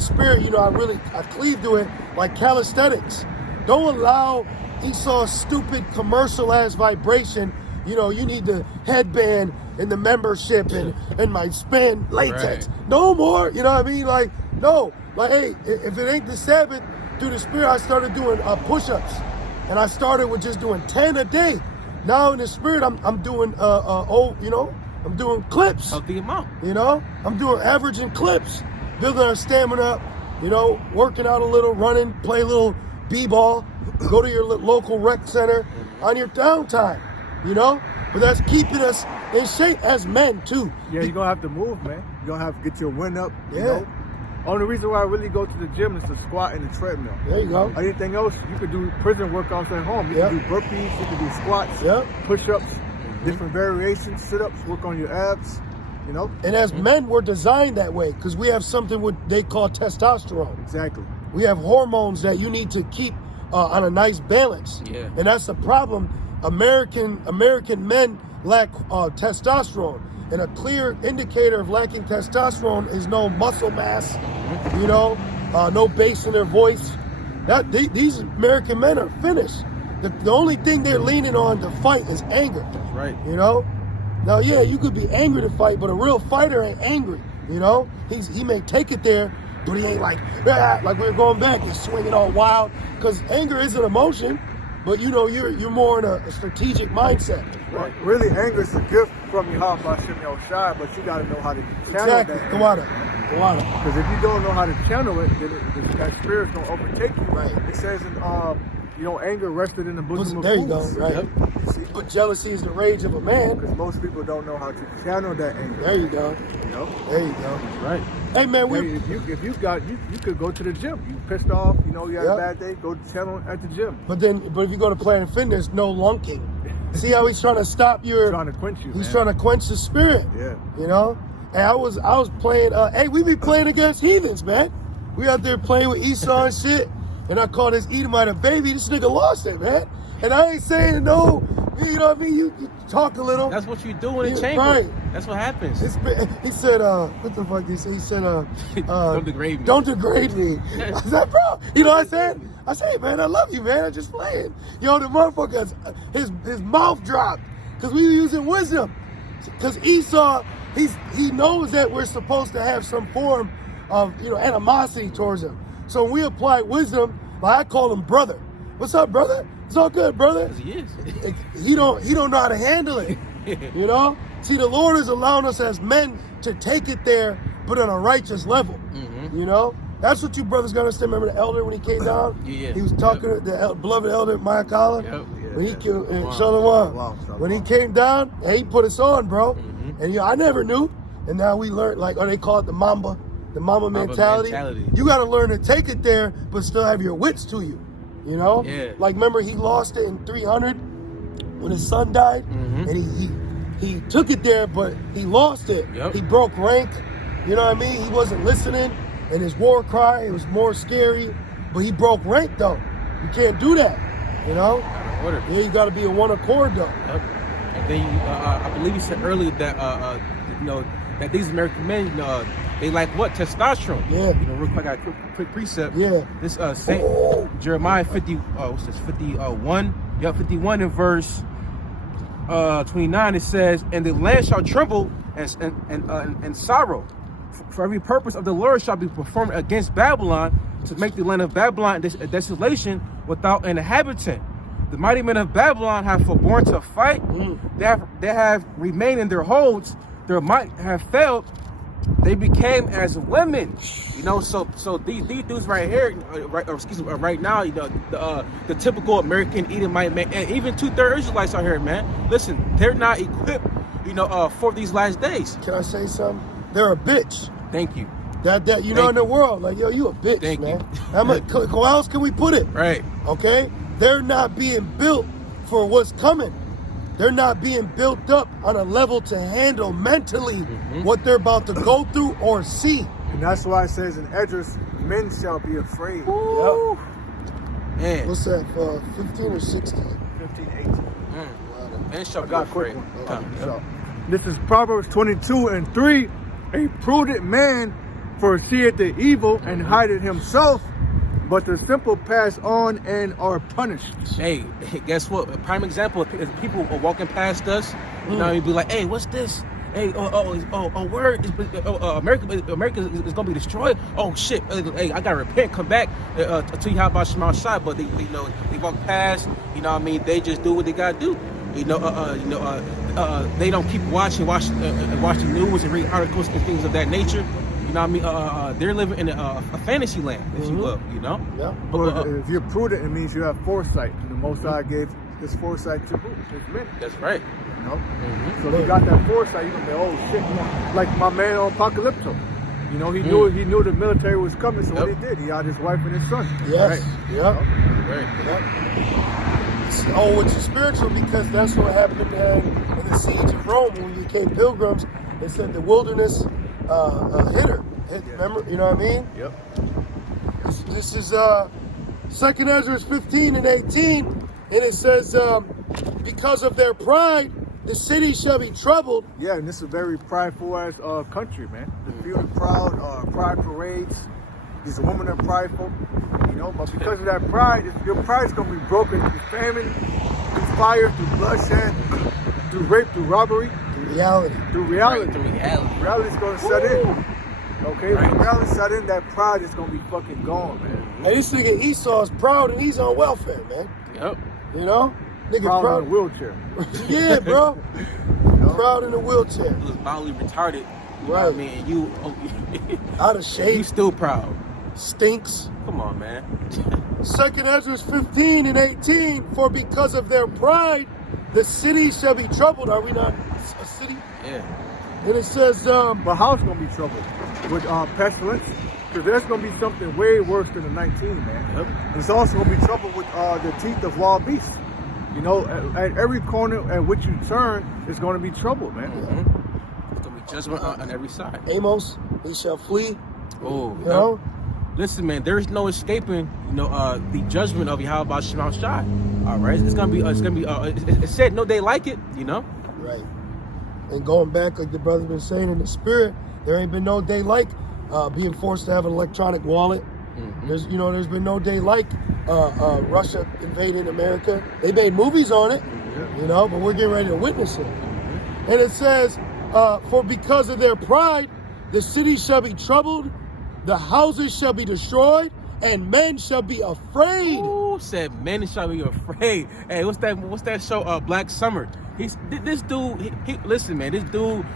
the spirit, you know, I cleave to it like calisthenics. Don't allow Esau's stupid commercial ass vibration. You know, you need the headband and the membership and my spend latex. Right. No more, you know what I mean? Like, no. Like, hey, if it ain't the Sabbath, through the spirit, I started doing push-ups. And I started with just doing 10 a day. Now in the spirit, I'm doing, I'm doing clips. Healthy amount. You know, I'm doing averaging clips, building our stamina up, you know, working out a little, running, play a little b-ball, go to your local rec center on your downtime, you know? But that's keeping us in shape as men, too. Yeah, you're going to have to move, man. You're going to have to get your wind up, Yeah. you know? Only reason why I really go to the gym is to squat and the treadmill. There you go. Anything else, you could do prison workouts at home. You can do burpees, you can do squats, push-ups, different variations, sit-ups, work on your abs, you know? And as men, we're designed that way because we have something what they call testosterone. Exactly. We have hormones that you need to keep on a nice balance. Yeah. And that's the problem. American men lack testosterone. And a clear indicator of lacking testosterone is no muscle mass, you know, no bass in their voice. These American men are finished. The only thing they're leaning on to fight is anger. That's right. You know? Now, yeah, you could be angry to fight, but a real fighter ain't angry, you know? He may take it there, but he ain't like we're going back and swinging all wild. Because anger is an emotion, but, you know, you're more in a strategic mindset. Right. Really, anger is a gift from Yahweh Hashem Yoshai, but you got to know how to channel Exactly. that. Go on. Because if you don't know how to channel it, then that spirit's going to overtake you. Right. It says, anger rested in the bosom of There you fools. go, right. You see? But jealousy is the rage of a man. Because most people don't know how to channel that anger. There you go. You know? There you go. Right. Hey, man, if you could go to the gym. You pissed off, you know, you had a bad day, go channel at the gym. But if you go to Planet Fitness, no lunking. See how he's trying to stop your... He's trying to quench you, He's trying to quench the spirit. Yeah. You know? And I was playing... hey, we be playing against heathens, man. We out there playing with Esau and shit. And I call this Edomite a baby. This nigga lost it, man. And I ain't saying no. You know what I mean? You talk a little. That's what you do in the chamber. Right. That's what happens. He said, what the fuck he said? He said, don't degrade me. Don't degrade me. I said, bro, you know what I said? I said, man, I love you, man. I'm just playing. Yo, the motherfucker, his mouth dropped because we were using wisdom. Because Esau, he knows that we're supposed to have some form of, animosity towards him. So when we apply wisdom, like I call him brother. What's up, brother? It's all good, brother. He is. He don't know how to handle it. You know? See, the Lord is allowing us as men to take it there, but on a righteous level. Mm-hmm. You know? That's what you brothers got to understand. Remember the elder when he came down? Yeah. He was talking to the beloved elder, Mayakala. Yep. When he came, Shalom. When he came down, he put us on, bro. Mm-hmm. And I never knew. And now we learned, they call it the Mamba mentality. You got to learn to take it there, but still have your wits to you. You know? Yeah. Like, remember he lost it in 300 when his son died? Mm-hmm. And he took it there, but he lost it. Yep. He broke rank. You know what I mean? He wasn't listening. And his war cry, it was more scary. But he broke rank, though. You can't do that. You know? Order. Yeah, you got to be in one accord, though. Yep. And then I believe you said earlier that that these American men, they like what? Testosterone. Yeah. Real quick, I got a quick precept. Yeah. This Jeremiah 50. What's this? 51. Yep, 51 in verse 29. It says, "And the land shall tremble and sorrow, for every purpose of the Lord shall be performed against Babylon, to make the land of Babylon a desolation without an inhabitant. The mighty men of Babylon have forborne to fight. They have remained in their holds. Their might have failed. They became as women." So these dudes right here, right now, the typical American Edomite man, and even 2/3 Israelites out here, man. Listen, they're not equipped, for these last days. Can I say something? They're a bitch. Thank you. In the world, like, yo, you a bitch, Thank man. you. How else can we put it? Right. Okay? They're not being built for what's coming. They're not being built up on a level to handle mentally what they're about to go through or see. And that's why it says in Esdras, men shall be afraid. Yep. Man. What's that, 15 or 16? 15, 18. Men shall be afraid. This is Proverbs 22 and 3. A prudent man foreseeth the evil and hide it himself, but the simple pass on and are punished. Hey, guess what? A prime example is people are walking past us, you know, and be like, hey, what's this? Hey, word, America is gonna be destroyed. Oh shit! Hey, I gotta repent, come back to you. How about Shema Shai? But they walk past. You know what I mean? They just do what they gotta do. They don't keep watching the news and read articles and things of that nature. You know what I mean? They're living in a fantasy land, if you will. You know? Yeah. But if you're prudent, it means you have foresight. And the Most High gave His foresight to who? His men. That's right. You know? So if you got that foresight, you're gonna be, oh shit, you know, like my man on Apocalypto. You know, he knew the military was coming, so what he did, he had his wife and his son. Yes. Right? Yep. Yep. Oh, it's spiritual because that's what happened in the siege of Rome when we became pilgrims. They said the wilderness remember? You know what I mean? Yep. This is 2nd Ezra 15 and 18, and it says, because of their pride, the city shall be troubled. Yeah, and this is a very prideful ass country, man. The feeling proud, pride parades. These women are prideful, you know. But because of that pride, your pride is gonna be broken through famine, through fire, through bloodshed, through rape, through robbery, Through reality. Reality's gonna set in. Okay, when reality set in, that pride is gonna be fucking gone, man. Hey, this nigga Esau's proud and he's on welfare, man. Yep. You know? Nigga proud in a wheelchair. Yeah, bro. Proud in a wheelchair. He was violently retarded. You Right. know what I mean? You Out of shape. you still proud. Stinks. Come on, man. 2nd Ezra 15 and 18, for because of their pride, the city shall be troubled. Are we not a city? Yeah. And it says, But how's gonna be troubled? With pestilence? Because there's gonna be something way worse than the 19, man. Yep. It's also gonna be trouble with the teeth of wild beasts. You know, at every corner at which you turn, it's gonna be trouble, man. It's gonna be judgment on every side. Amos, he shall flee. Oh, You know? Listen, man, there is no escaping, the judgment of Yahweh Shema Shai. All right, it's gonna be. It said no day like it, you know. Right. And going back, like the brother's been saying, in the spirit, there ain't been no day like being forced to have an electronic wallet. There's been no day like Russia invading America. They made movies on it, but we're getting ready to witness it. And it says, for because of their pride, the city shall be troubled, the houses shall be destroyed, and men shall be afraid. Ooh, said men shall be afraid. Hey, what's that show? Black Summer. This dude. Listen, man. This dude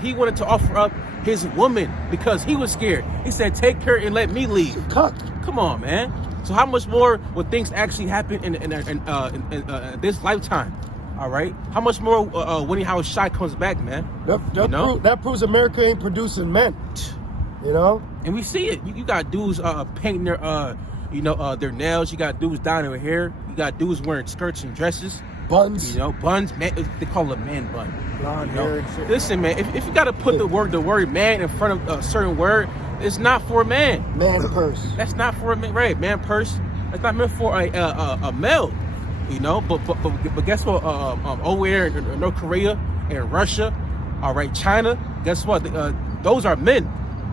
he wanted to offer up his woman because he was scared. He said, "Take her and let me leave." Come on, man. So how much more will things actually happen in this lifetime? All right. How much more when Howard Shai comes back, man? That proves America ain't producing men. You know. And we see it. You got dudes painting their their nails. You got dudes dyeing their hair. You got dudes wearing skirts and dresses. Buns. Buns. Man, they call it man bun. Blonde hair and shit. Listen, man. If you got to put the word man in front of a certain word, it's not for a man. Man purse. That's not for a man. Right, man purse. That's not meant for a male. But guess what? Over there in North Korea and Russia, all right, China. Guess what? Those are men.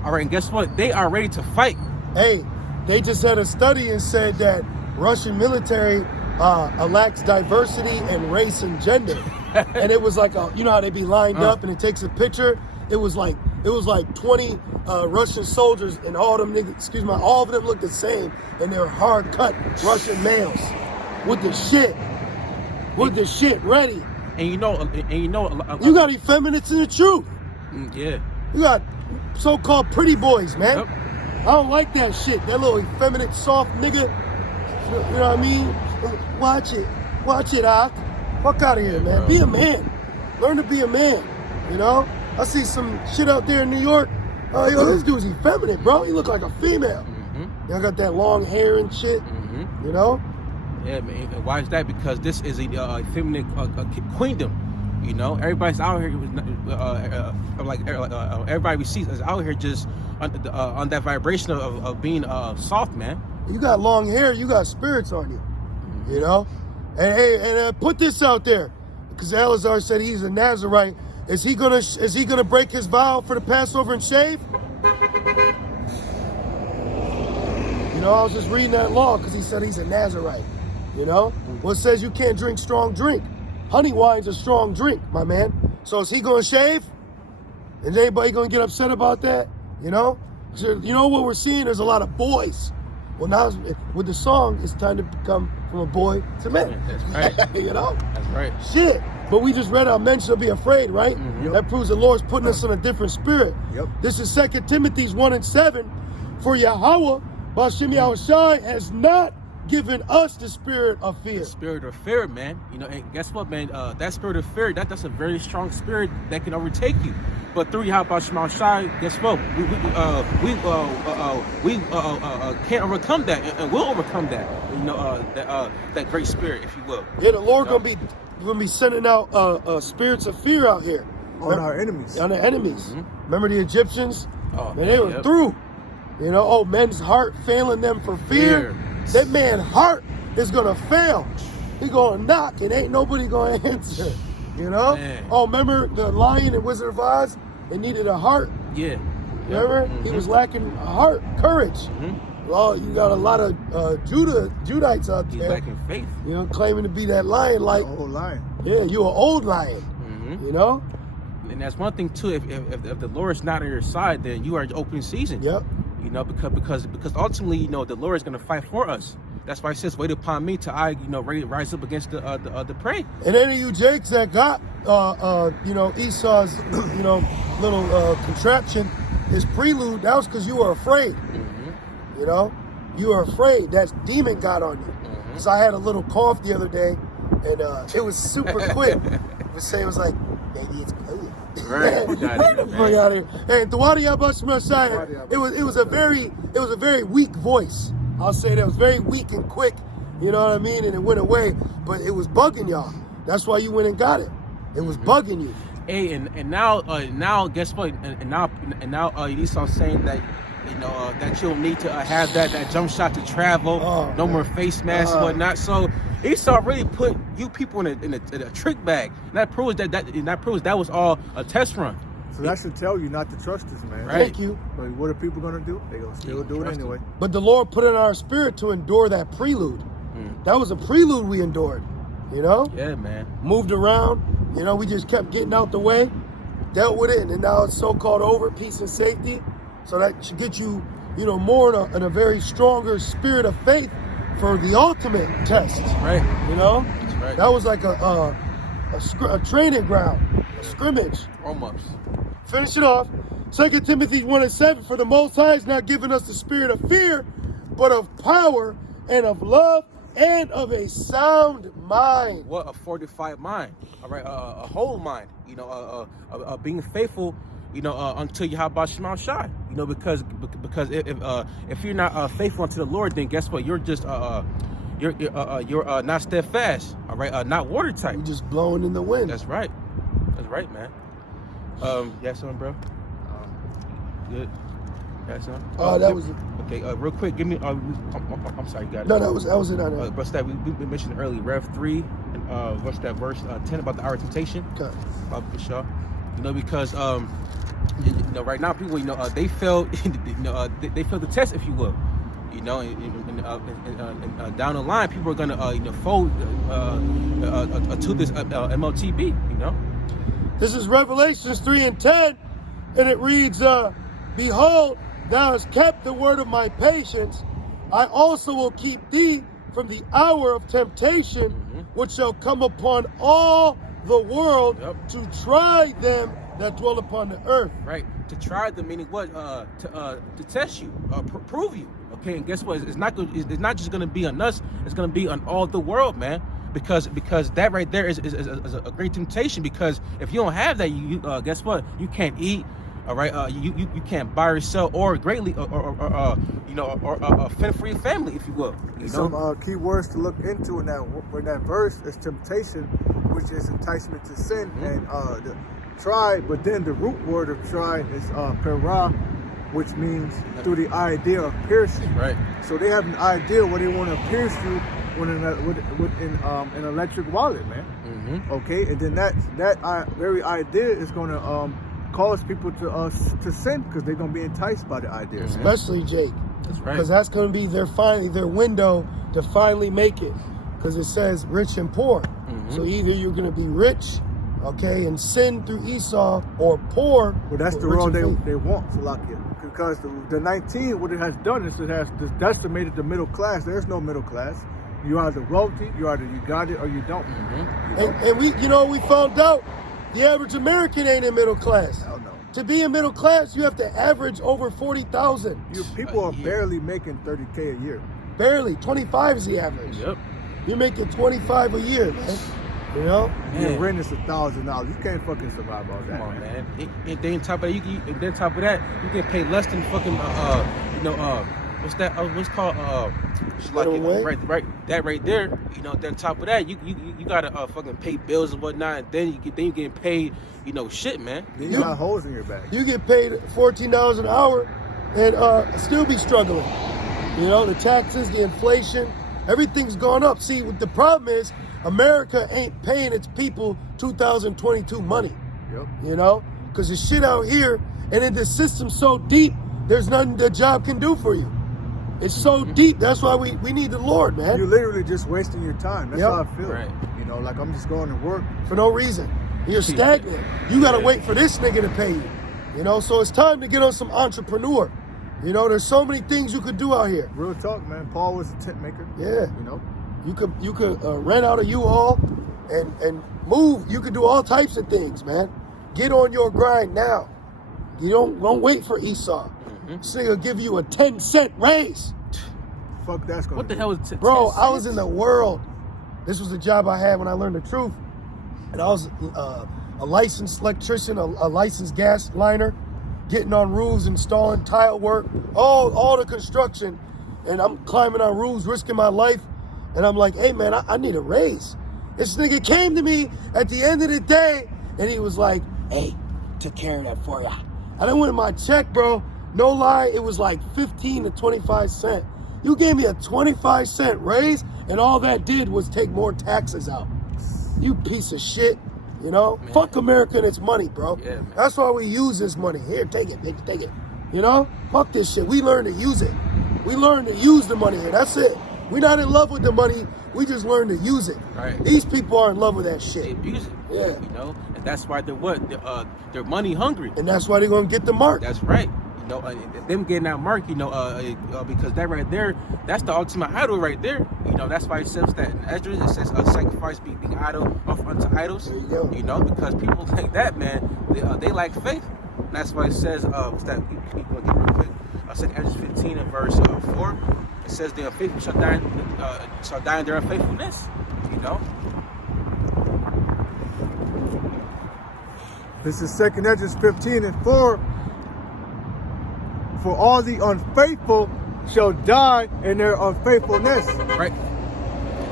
All right, and guess what? They are ready to fight. Hey, they just had a study and said that Russian military lacks diversity and race and gender. And it was like how they be lined up and it takes a picture. It was like 20 Russian soldiers and all of them look the same, and they're hard cut Russian males with the shit ready. And you know, you got effeminates in the truth. Yeah. You got so-called pretty boys, man. Yep. I don't like that shit. That little effeminate, soft nigga. You know what I mean? Watch it, Ak. Fuck out of here, man. Bro. Be a man. Learn to be a man. You know? I see some shit out there in New York. This dude's effeminate, bro. He look like a female. Y'all got that long hair and shit. You know? Yeah, man. And why is that? Because this is a feminine queendom. You know, everybody's out here. Everybody we see is out here just on that vibration of being soft, man. You got long hair. You got spirits on you. You know, and put this out there, because Eleazar said he's a Nazarite. Is he gonna break his vow for the Passover and shave? know, I was just reading that law because he said he's a Nazarite. You know? Well, it says you can't drink strong drink. Honey wine's a strong drink, my man. So is he going to shave? Is anybody going to get upset about that? You know? So, you know what we're seeing? There's a lot of boys. Well, now with the song, it's time to become from a boy to man. That's right. You know? That's right. Shit. But we just read our men shall be afraid, right? Yep. That proves the Lord's putting us in a different spirit. Yep. This is 2 Timothy 1:7. For Yahweh, Bashim Yahushai, has not given us the spirit of fear. The spirit of fear, man. You know, and guess what, man? That spirit of fear, that's a very strong spirit that can overtake you. But through Yahweh Shema Shai, guess what? We can't overcome that, and we'll overcome that. You know, that great spirit, if you will. Yeah, the Lord gonna be sending out spirits of fear out here On our enemies. On the enemies. Mm-hmm. Remember the Egyptians? Oh, man, they were through. You know, oh, men's heart failing them for fear. That man's heart is gonna fail. He gonna knock and ain't nobody gonna answer. You know? Man. Oh, remember the lion in Wizard of Oz? They needed a heart. Yeah. Remember? Mm-hmm. He was lacking a heart, courage. Mm-hmm. Well, you got a lot of Judites out He's there. lacking faith. You know, claiming to be that lion, like, The whole line. yeah, you an old lion. Mm-hmm. You know? And that's one thing too. If the Lord is not on your side, then you are in open season. Yep. You know, because ultimately, you know, the Lord is going to fight for us. That's why it says, "Wait upon me till I, you know, rise up against the prey." And any of you Jakes that got, you know, Esau's, you know, little contraption, his prelude, that was because you were afraid. Mm-hmm. You know, you were afraid. That demon got on you. Mm-hmm. So I had a little cough the other day, and it was super quick. It was like, maybe it's good. Right. Get the fuck out of here. And Tawadi Abbas Messiah, it was a very weak voice. I'll say that it was very weak and quick. You know what I mean? And it went away, but it was bugging y'all. That's why you went and got it. It was bugging you. Hey, and now guess what? And now Esau's saying that, you know, that you'll need to have that jump shot to travel. No more face masks and whatnot. So Esau really put you people in a trick bag. And that proves that was all a test run. So that should tell you not to trust this man. Right. Thank you. But what are people going to do? They're going to still do it anyway. But the Lord put it in our spirit to endure that prelude. That was a prelude we endured. You know? Yeah, man. Moved around. You know, we just kept getting out the way, dealt with it, and now it's so-called over, peace and safety. So that should get you, you know, more in a very stronger spirit of faith for the ultimate test. Right. You know? That's right. That was like a training ground, a scrimmage. Almost. Finish it off. 2 Timothy 1:7. For the Most High has not given us the spirit of fear, but of power and of love and of a sound mind. What a fortified mind. All right, a whole mind. You know, being faithful. You know, until Yahweh Shema Shai. You know, because if you're not faithful unto the Lord, then guess what? You're just you're not steadfast. All right, not watertight. You just blowing in the wind. That's right. That's right, man. Yeah, son, bro. Good. Yeah, son. That was okay. Real quick, give me. I'm sorry, got it. no, that was it. What's that? We mentioned earlier, Rev 3, and what's that verse 10 about the hour of temptation? Okay. For sure. You know, because you know, right now people, you know, they failed. You know, they failed the test, if you will. You know, and down the line, people are gonna you know, fold to this MOTB. You know. This is Revelations 3:10, and it reads, Behold, thou hast kept the word of my patience. I also will keep thee from the hour of temptation, which shall come upon all the world to try them that dwell upon the earth. Right. To try them, meaning what? To test you, prove you. Okay. And guess what? It's not just going to be on us. It's going to be on all the world, man. Because that right there is a great temptation. Because if you don't have that, you guess what? You can't eat. All right. You can't buy or sell or greatly or you know, or fend for your family, if you will. You know? Some key words to look into in that verse is temptation, which is enticement to sin, and the try. But then the root word of try is perah, which means through the idea of piercing. Right. So they have an idea where they want to pierce you with an electric wallet, man. Okay, and then that very idea is going to cause people to sin because they're going to be enticed by the idea. Especially Jake. That's right. Because that's going to be their window to finally make it. Because it says rich and poor. So either you're going to be rich, okay, and sin through Esau, or poor. Well, that's the road they want, Salakia. Because the 19, what it has done is it has decimated the middle class. There's no middle class. You either wealthy, you got it, or you don't. And we found out the average American ain't in middle class. Hell no. To be in middle class, you have to average over 40,000. People are barely making 30K a year. Barely. 25 is the average. Yep. You're making 25 a year, man. You know? Your rent is $1,000. You can't fucking survive on that. Come on, man. And then top of that, you can pay less than fucking what's that? What's called right there. You know, then top of that, you gotta fucking pay bills and whatnot. And then you getting paid, shit, man. Then you got holes in your bag. You get paid $14 an hour and still be struggling. You know, the taxes, the inflation, everything's gone up. See, what the problem is, America ain't paying its people 2022 money. Yep. You know, because the shit out here, and then the system's so deep, there's nothing the job can do for you. It's so deep. That's why we need the Lord, man. You're literally just wasting your time. That's how I feel. Right. You know, like I'm just going to work For no reason. You're stagnant. You got to wait for this nigga to pay you. You know, so it's time to get on some entrepreneur. You know, there's so many things you could do out here. Real talk, man. Paul was a tent maker. Yeah. You know, You could rent out a U-Haul and move. You could do all types of things, man. Get on your grind now. You don't wait for Esau. This nigga give you a 10-cent raise. fuck that's gonna. What the hell is Bro, I was in the world. This was the job I had when I learned the truth. And I was a licensed electrician, a licensed gas liner, getting on roofs, installing tile work, all the construction. And I'm climbing on roofs, risking my life. And I'm like, hey, man, I need a raise. This nigga came to me at the end of the day, and he was like, hey, took care of that for ya. I didn't win my check, bro. No lie, it was like 15 to 25 cents. You gave me a 25-cent raise, and all that did was take more taxes out. You piece of shit, you know? Man. Fuck America and its money, bro. Yeah, man. That's why we use this money. Here, take it, bitch, take it. You know? Fuck this shit. We learn to use it. We learn to use the money here. That's it. We're not in love with the money. We just learn to use it. Right. These people are in love with that shit. They abuse it. Yeah. You know? And that's why they're what? They're money hungry. And that's why they're going to get the mark. That's right. You know, them getting that mark, you know, because that right there, that's the ultimate idol right there. You know, that's why it says that in Esdras, it says sacrifice being idol unto idols. There you go. You know, because people like that, man, they lack faith. And that's why it says, what's that? We're going to get real quick. Second Esdras 15 and verse 4. It says the unfaithful shall die in their unfaithfulness. You know. This is Second Esdras 15 and 4. For all the unfaithful shall die in their unfaithfulness. Right.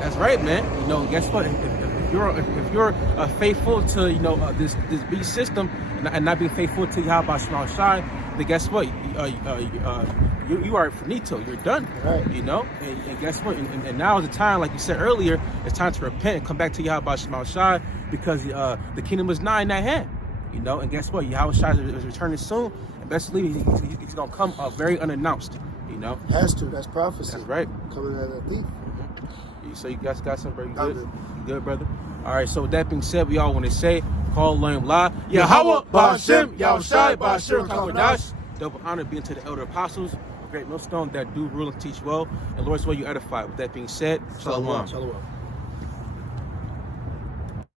That's right, man. You know, guess what? If you're faithful to this beast system and not being faithful to Yahweh Shema Shai, then guess what? You are finito. You're done. Right. You know. And guess what? And now is the time, like you said earlier, it's time to repent and come back to Yahweh Shema Shai because the kingdom is nigh in that hand. You know. And guess what? Yahweh Shai is returning soon. And best believe he's gonna come very unannounced. You know. Has to. That's prophecy. That's right. Coming out of that thief. So you guys got something very good? I'm You good, brother? All right, so with that being said, we all want to say, call Lamb La. Yahweh, Ba'ashem, Yahushai, Ba'ashem, Ba'ashem, Kamadash. Double honor being to the elder apostles, a great millstone that do rule and teach well, and Lord's way you edify. With that being said, Shalom. Shalom.